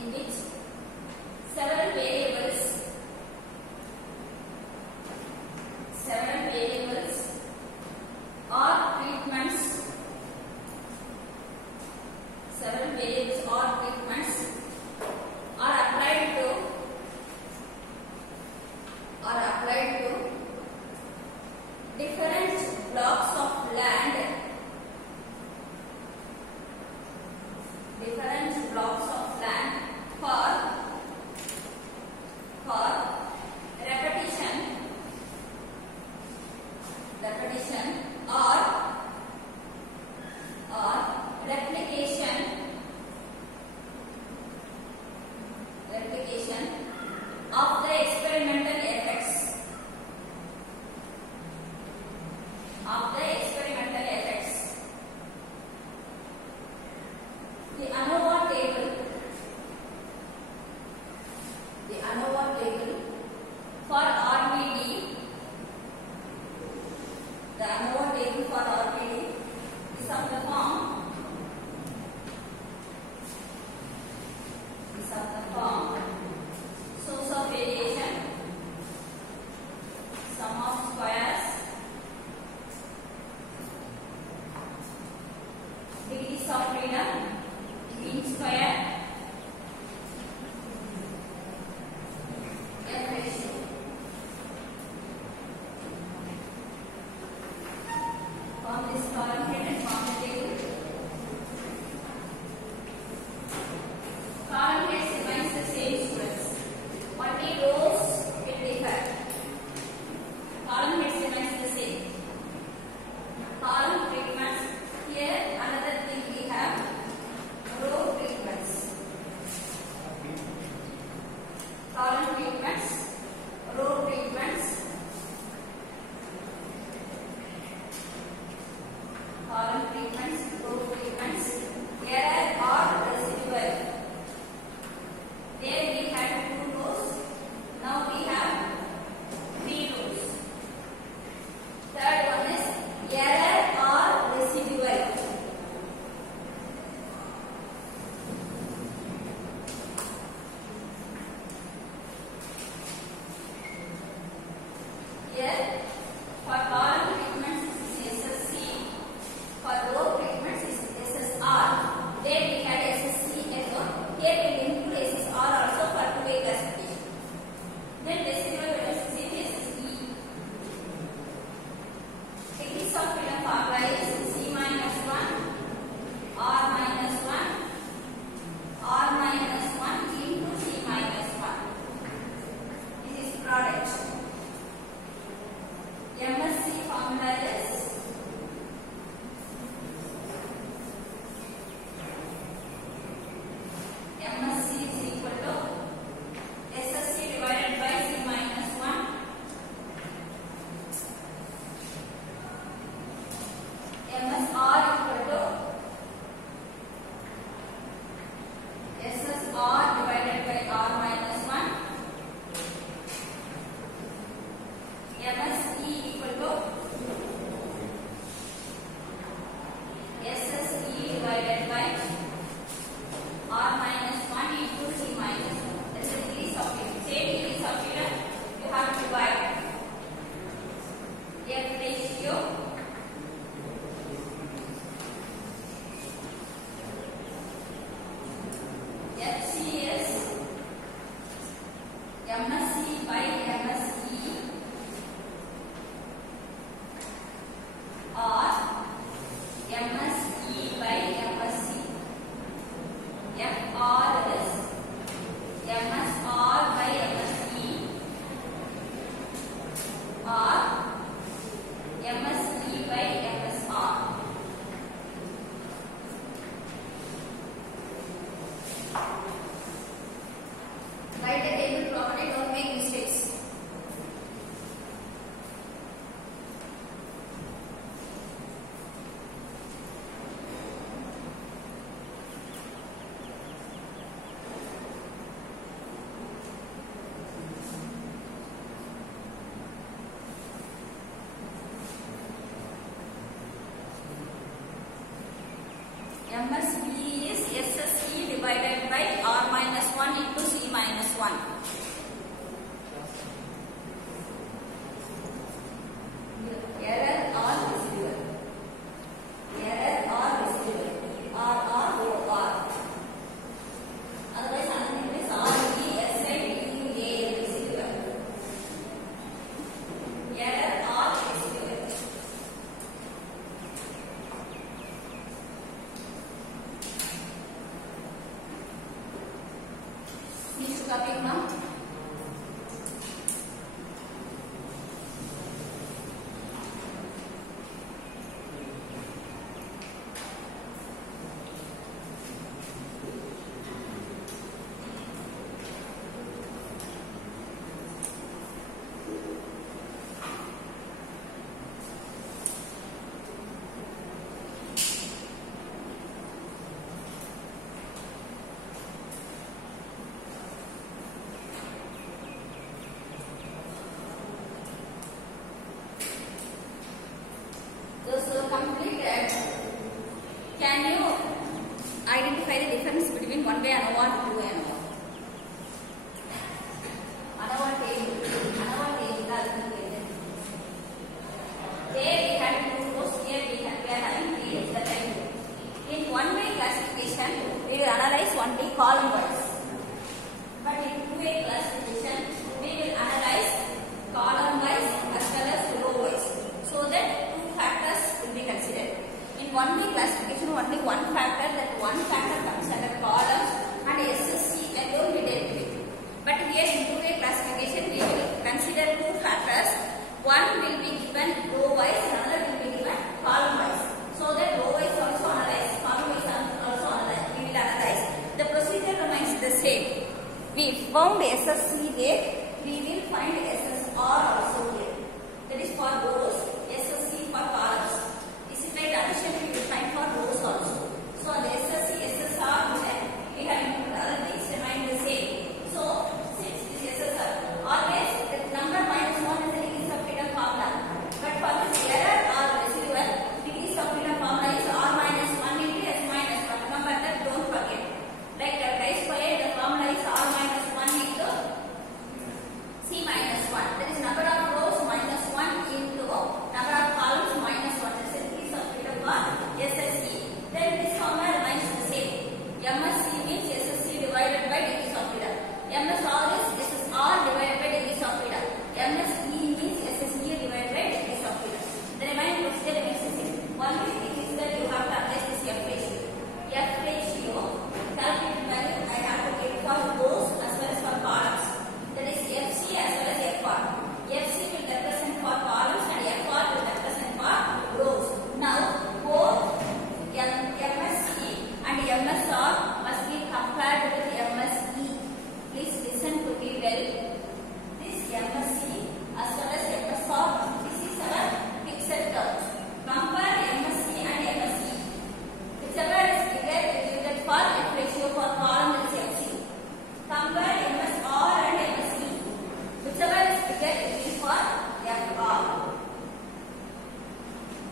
in which several variables or treatments are applied to different blocks of land for topic now? So completed. Can you identify the difference between one way ANOVA and two way ANOVA? ANOVA table. Here we have two rows. Here we are having three rows. The time. In one way classification, we will analyze only column wise. But in two way classification, we will analyze column wise as well as row wise, so that factors will be considered. In one way classification, only one factor, that one factor comes under columns and SSC alone we dealt with. But here in two way classification, we will consider two factors. One will be given row wise, another will be given column wise. So that row wise also analyze, column wise also analyze. We will analyze. The procedure remains the same. We found SSC there, we will find SSR also here. That is for rows. For columns. This is like addition we will find for rows also. So the SSC, SSR, we have included other things remain the same. So since this SSR, always the number minus 1 is the degrees of freedom formula. But for this error or residual, degrees of freedom formula is R minus 1 into S minus 1. Remember that, don't forget. Like the chi-square, the formula is R minus 1 into C minus 1. That is number of rows minus 1 into number of columns minus 1. That is the degrees of freedom for SSE. Then this formula remains the same. MSC means SSC divided by degrees of freedom. MSR is SSR divided by degrees of freedom. MSE means SSE divided by degrees of freedom. The remaining procedure remains the same. One thing is that you have to analyze this F ratio. F ratio calculated by I have to get for rows as well as for columns. That is FC as well as FR. FC will represent for columns and FR will represent for rows. Now both MSE and MSR must be compared with MSE. Please listen to me well. This MSE as well as MSR, this is our fixed terms. Compare MSE and MSE. Whichever is bigger is used for F ratio for column, that is FC. Compare MSR and MSE. Whichever is bigger is used for FR.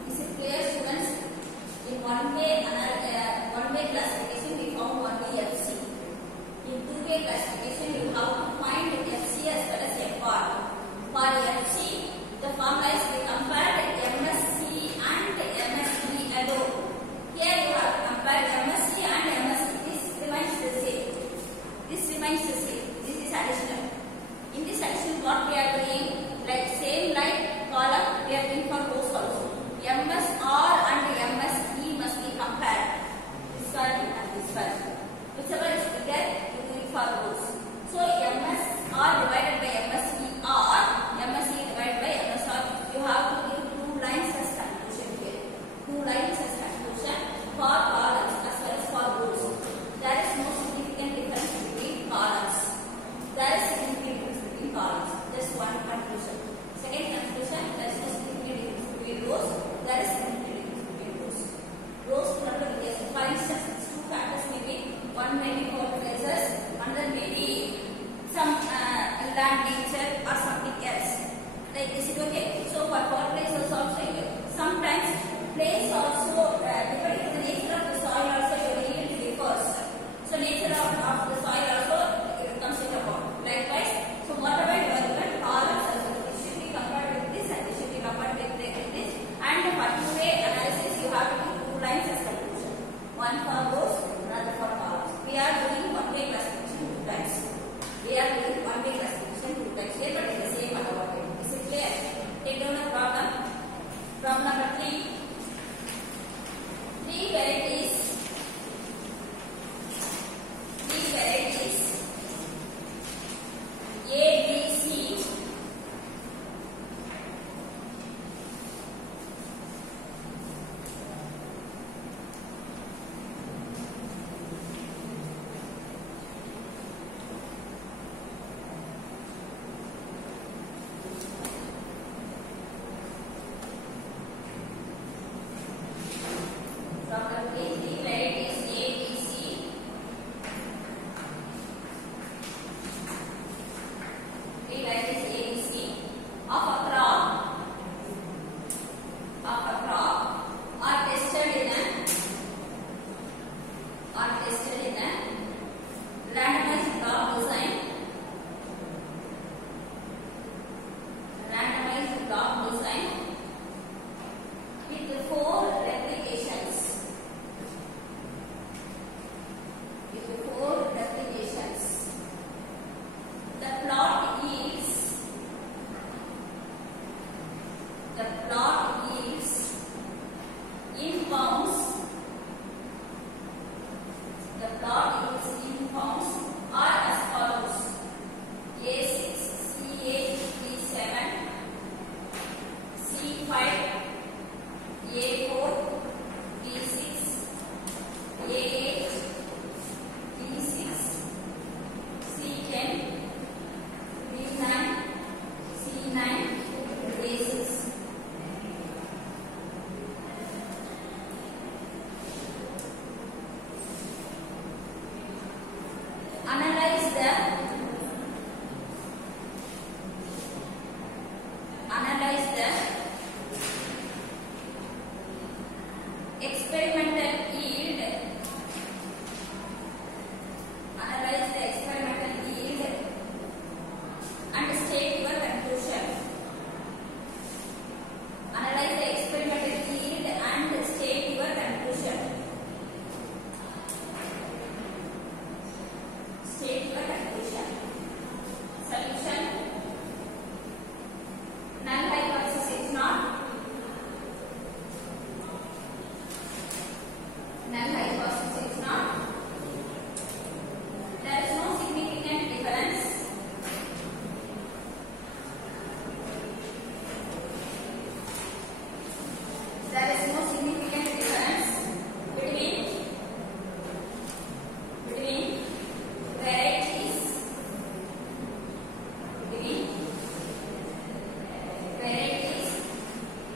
Is it clear, students? In one way classification, we found only FC. In two way classification, you have to find FC as well as FR. For FC, the formula is we compared MSC and MSE alone. Here you have to compare MSC and MSE. This remains the same. This remains the same. This is additional. In this addition, what we are doing, like same like column, we are doing for rows also. MSR and MSE must be compared. This one and this one. Whichever is bigger, you do it for rows. So MSR divided by MSE or MSE divided by MSR, you have to give two lines as conclusion here. Two lines as conclusion for columns as well as for rows. There is no significant difference between columns. There is significant difference between columns. Just one conclusion. Analyze the experimental yield. Analyze the experimental yield and state your conclusion. Analyze the experimental yield and state your conclusion. State your conclusion. Solution. Null hypothesis is not. Null hypothesis is not. There is no significant difference. There is no significant difference between varieties.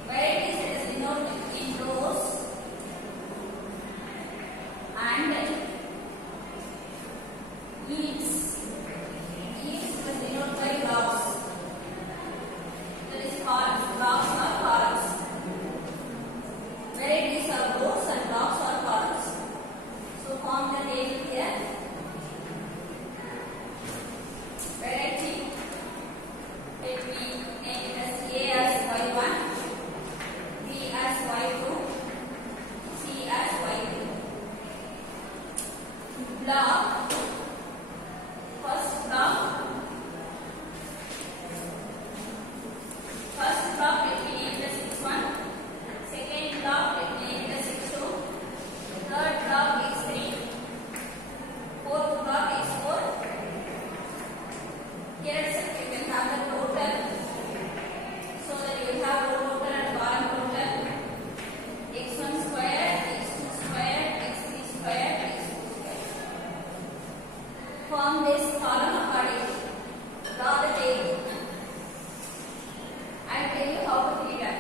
Varieties is denoted in rows and yields. Yields is denoted by blocks. That is columns. Blocks or columns. Varieties are rows and blocks or columns. So form the table here. Variety. Let me name it as A as y1, B as y2, C as y2. Block. First block let me name it as x1. Second block let me name it as x2. Third block x3. Fourth block x4. Here itself you can have the total, so that you have row total and column total. x1 square, x2 square, x3 square, x4 square. Form this column accordingly. Draw the table. I will tell you how to fill it up.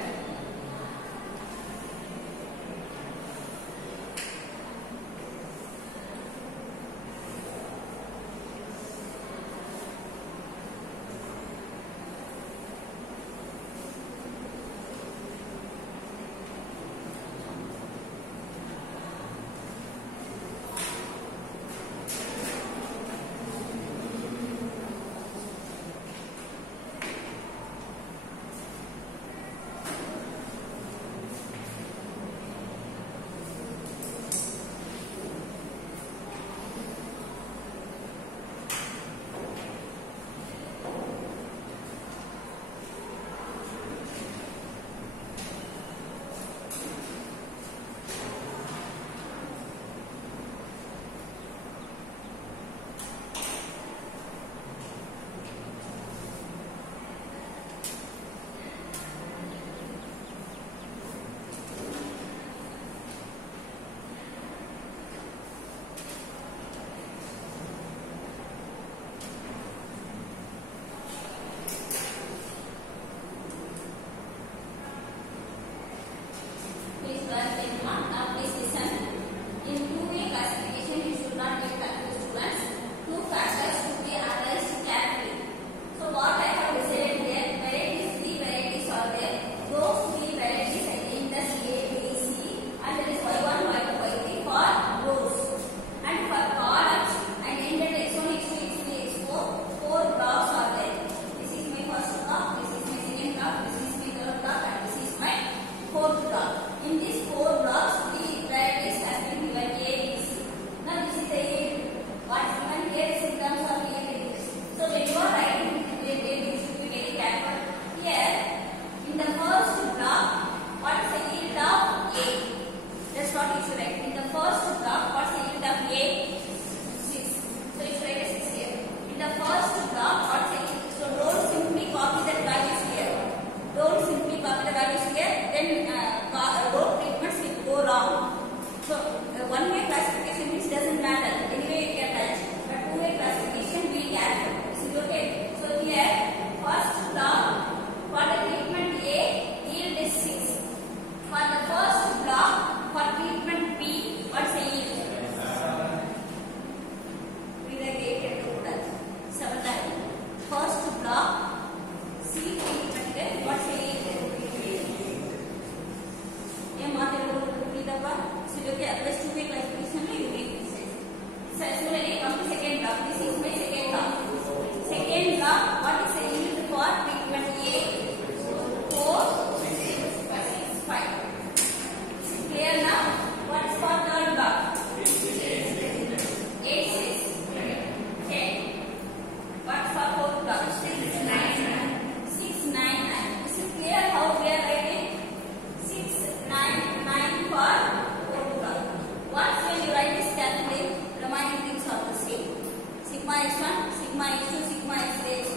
sigma x1, sigma x2, sigma x3,